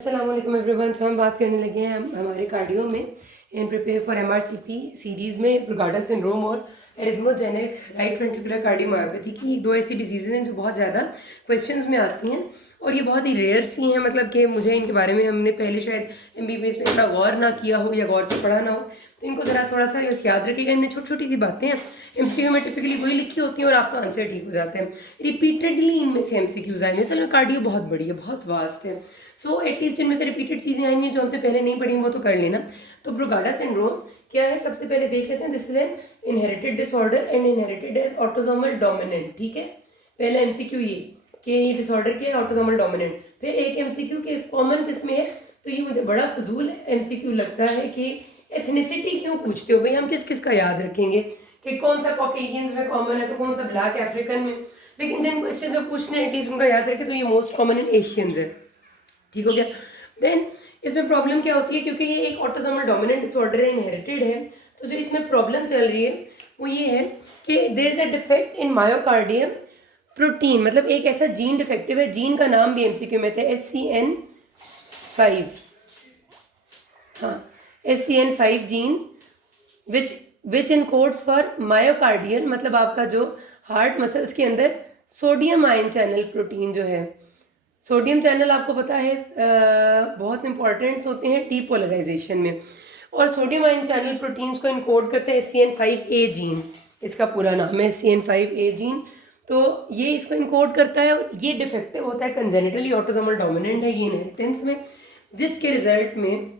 अस्सलाम वालेकुम एवरीवन। सो हम बात करने लगे हैं हमारे कार्डियो में इन प्रिपेयर फॉर एमआरसीपी सीरीज़ में ब्रुगाडा सिंड्रोम और एरिथमोजेनिक राइट वेंट्रिकुलर कार्डियोमायोपैथी की दो ऐसी डिजीज़ हैं जो बहुत ज़्यादा क्वेश्चंस में आती हैं और ये बहुत ही रेयर सी हैं। मतलब कि मुझे इनके बारे में हमने पहले शायद एमबीबीएस में इतना गौर ना किया हो या गौर से पढ़ा ना हो, तो इनको ज़रा थोड़ा सा याद रखिएगा। इनमें छोटी छोटी सी बातें हैं, एमसीक्यू में टिपिकली वही लिखी होती हैं और आपका आंसर ठीक हो जाता है। रिपीटेडली इनमें से एमसीक्यूज आएंगे। असल में कार्डियो बहुत बड़ी है, बहुत वास्ट है। सो एटलीस्ट इनमें से रिपीटेड चीज़ें आई हैं जो हमने पहले नहीं पढ़ी वो तो कर लेना। तो ब्रुगाडा सिंड्रोम क्या है सबसे पहले देख लेते हैं। This is an inherited disorder and inherited as autosomal dominant. ठीक है, पहला एमसीक्यू ये कि ये डिसऑर्डर के ऑटोसोमल डोमिनेंट। फिर एक एमसीक्यू के कॉमन किसमें है, तो ये मुझे बड़ा फजूल एमसीक्यू लगता है कि एथनिसिटी क्यों पूछते हो भाई, हम किस किस का याद रखेंगे कि कौन सा कॉकेशियंस में कॉमन है तो कौन सा ब्लैक अफ्रीकन में। लेकिन जिन क्वेश्चन जो पूछने एटलीस्ट उनका याद रखे, तो ये मोस्ट कॉमन इन एशियंस है। ठीक हो गया। देन इसमें प्रॉब्लम क्या होती है, क्योंकि ये एक ऑटोसोमल डोमिनेंट डिसऑर्डर है, इनहेरिटेड है, तो जो इसमें प्रॉब्लम चल रही है वो ये है कि there is a defect in myocardium protein. मतलब एक ऐसा जीन डिफेक्टिव है, जीन का नाम भी एमसीक्यू में था SCN5। हाँ, SCN5 gene which encodes for myocardial, मतलब आपका जो हार्ट मसल्स के अंदर सोडियम आयन चैनल प्रोटीन जो है। सोडियम चैनल आपको पता है बहुत इंपॉर्टेंट्स होते हैं डीपोलराइजेशन में, और सोडियम आयन चैनल प्रोटीन्स को इनकोड करते हैं SCN5A जीन। इसका पूरा नाम है SCN5A जीन। तो ये इसको इनकोड करता है और ये डिफेक्टिव होता है, कंजेनिटली ऑटोसोमल डोमिनेंट है ये इनहेरिटेंस में, जिसके रिजल्ट में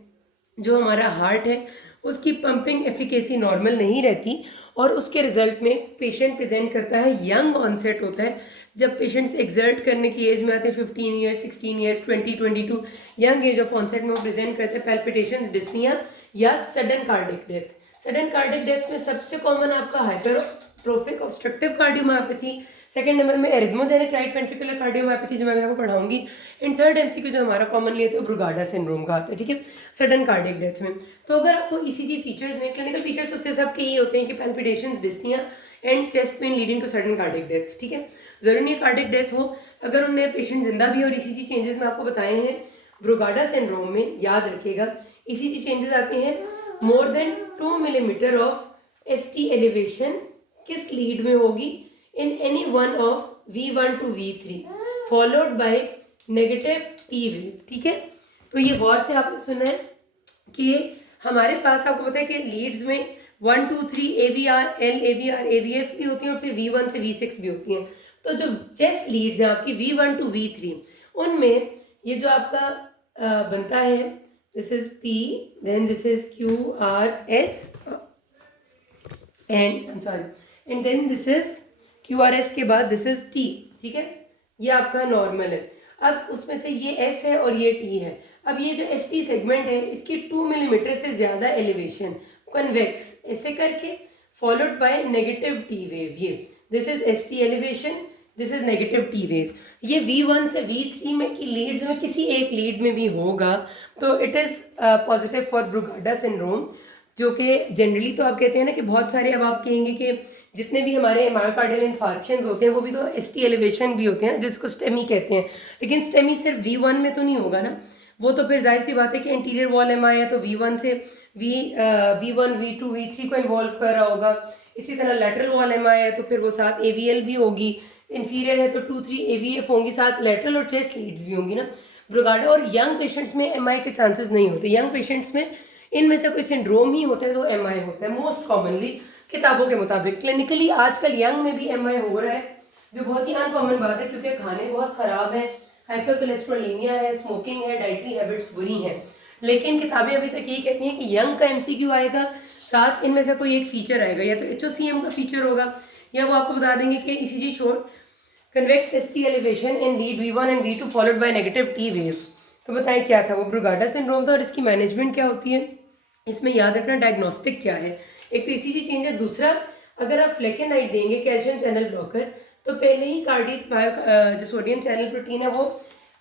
जो हमारा हार्ट है उसकी पंपिंग एफिकेसी नॉर्मल नहीं रहती और उसके रिजल्ट में पेशेंट प्रेजेंट करता है यंग ऑनसेट होता है। जब पेशेंट्स एग्जर्ट करने की एज में आते हैं 15 years, 16 years, 20, 22 young age of onset में वो प्रेजेंट करते हैं पैल्पिटेशंस, डिस्निया या sudden cardiac death. Sudden cardiac death में सबसे कॉमन आपका hypertrophic obstructive cardiomyopathy, second number में एरिथमोजेनिक राइट वेंट्रिकुलर कार्डियोमायोपैथी जो मैं आपको पढ़ाऊंगी, एंड थर्ड एमसीक्यू जो हमारा कॉमनली है तो ब्रुगाडा सिंड्रोम का आता है। ठीक है, सडन कार्डिक डेथ में। तो अगर आपको ईसीजी फीचर्स में क्लिनिकल फीचर्स उससे सबके ये होते हैं कि palpitations, dyspnoea and chest pain leading to sudden cardiac death. ठीक है, जरूरी नहीं कार्डिक डेथ हो, अगर उनने पेशेंट जिंदा भी और ईसीजी चेंजेस में आपको बताए हैं ब्रुगाडा सिंड्रोम में, याद रखिएगा ईसीजी चेंजेस आते हैं more than 2 millimetre of ST elevation किस लीड में होगी, in any one of V1 to V3 followed by negative T wave. ठीक है, तो ये गौर से आपने सुना है कि हमारे पास आपको पता है कि लीड्स में 1, 2, 3 AVR, L, AVR, AVF भी होती हैं और फिर V1 से V6 भी होती हैं। तो जो चेस्ट लीड्स हैं आपकी V1 to V3, उनमें ये जो आपका बनता है, this is P, then this is QRS and then this is QRS के बाद दिस इज T। ठीक है, ये आपका नॉर्मल है। अब उसमें से ये S है और ये T है। अब ये जो ST सेगमेंट है इसकी 2 मिलीमीटर से ज़्यादा एलिवेशन कन्वेक्स ऐसे करके followed by negative T wave. ये this is ST elevation, this is negative T wave. ये V1 से V3 में की लीड्स में किसी एक लीड में भी होगा तो it is positive for Brugada syndrome, जो कि जनरली तो आप कहते हैं ना कि बहुत सारे, अब आप कहेंगे कि जितने भी हमारे मायोकार्डियल इन्फार्क्शंस होते हैं वो भी तो ST एलिवेशन भी होते हैं ना, जिसको स्टेमी कहते हैं। लेकिन स्टेमी सिर्फ V1 में तो नहीं होगा ना, वो तो फिर जाहिर सी बात है कि एंटीरियर वॉल MI है तो V1 से V1, V2, V3 को इन्वॉल्व कर रहा होगा। इसी तरह लेटरल वॉल MI है तो फिर वो साथ AVL भी होगी, इन्फीरियर है तो 2, 3 AVF होंगी, साथ लेटरल और चेस्ट लीड्स भी होंगी ना ब्रुगाडा। और यंग पेशेंट्स में MI के चांसेस नहीं होते, यंग पेशेंट्स में इनमें से कोई सिंड्रोम ही होता है तो MI होता है मोस्ट कॉमनली किताबों के मुताबिक। क्लिनिकली आजकल यंग में भी MI हो रहा है, जो बहुत ही अनकॉमन बात है क्योंकि खाने बहुत ख़राब हैं, हाइपर कोलेस्ट्रोलीमिया है, स्मोकिंग है, डाइटरी हैबिट्स बुरी हैं। लेकिन किताबें अभी तक यही कहती हैं कि यंग का MCQ आएगा, साथ इनमें से कोई एक फीचर आएगा, या तो HOCM का फीचर होगा या वो आपको बता देंगे कि ECG showed convex ST elevation in lead V1 and V2 followed by negative T wave. तो बताएं क्या था वो ब्रुगाडा सिंड्रोम था और इसकी मैनेजमेंट क्या होती है। इसमें याद रखना डायग्नोस्टिक क्या है, एक तो ECG चेंज है, दूसरा अगर आप फ्लेकेनाइट देंगे कैल्शियम चैनल ब्लॉकर तो पहले ही कार्डिक जो सोडियम चैनल प्रोटीन है वो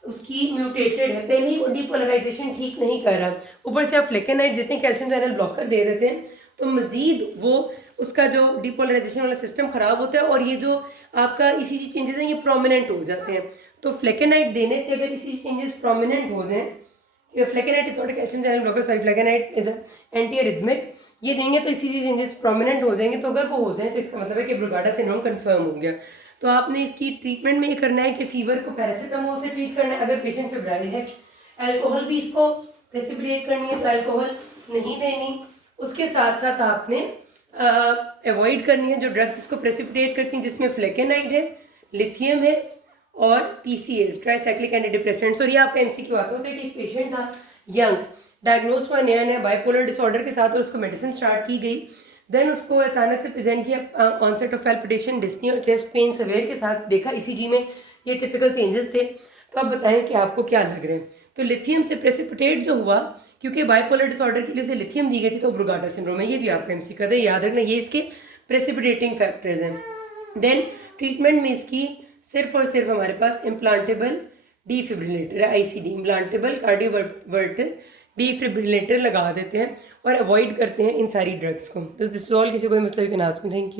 उसकी म्यूटेटेड है, पहले ही वो डीपोलराइजेशन ठीक नहीं कर रहा, ऊपर से आप फ्लेकेनाइट देते हैं, कैल्शियम चैनल ब्लॉकर दे देते हैं, तो मज़ीद वो उसका जो डीपोलराइजेशन वाला सिस्टम ख़राब होता है और ये जो आपका ECG चेंजेस हैं ये प्रोमिनेंट हो जाते हैं। तो फ्लेकेनाइट देने से अगर ECG चेंजेस प्रोमिनेंट हो जाएं flecainide is not a calcium channel blocker, sorry, flecainide is anti arrhythmic. ये देंगे तो इसी चेंजेस प्रोमिनेंट हो जाएंगे, तो अगर वो हो जाए तो इसका मतलब है कि ब्रुगाडा सिंड्रोम कंफर्म हो गया। तो आपने इसकी ट्रीटमेंट में ये करना है कि फीवर को पैरासीटामोल से ट्रीट करना है, अगर पेशेंट फेब्राइल है। अल्कोहल भी इसको प्रेसिपिटेट करनी है तो अल्कोहल नहीं देनी। उसके साथ साथ आपने अवॉइड करनी है जो ड्रग्स इसको प्रेसिपिटेट करती हैं, जिसमें फ्लेकेनाइड है, लिथियम है और TCAs, ट्राइसाइक्लिक एंटी डिप्रेसेंट्स। और ये आपका MCQ आता होता है कि एक पेशेंट था यंग, डायग्नोज हुआ नया नया बाइपोलर डिसऑर्डर के साथ, और उसको मेडिसिन स्टार्ट की गई। देन उसको अचानक से प्रेजेंट किया ऑनसेट ऑफ पैल्पिटेशन, डिस्नी और चेस्ट पेन सवेयर के साथ, देखा ECG में ये टिपिकल चेंजेस थे। तो आप बताएं कि आपको क्या लग रहे हैं। तो लिथियम से प्रेसिपिटेट जो हुआ, क्योंकि बाइपोलर डिसऑर्डर के लिए उसे लिथियम दी गई थी, तो ब्रुगाडा सिंड्रोम है। ये भी आपका MCQ का था, याद रखना, ये इसके प्रेसिपिटेटिंग फैक्टर्स हैं। देन ट्रीटमेंट में इसकी सिर्फ और सिर्फ हमारे पास इम्प्लांटेबल डीफिब्रिलेटर है, ICD, इम्प्लांटेबल कार्डियोवर्टर डीफिब्रिलेटर लगा देते हैं और अवॉइड करते हैं इन सारी ड्रग्स को। तो दिस ऑल, किसी कोई मसला भी, थैंक यू।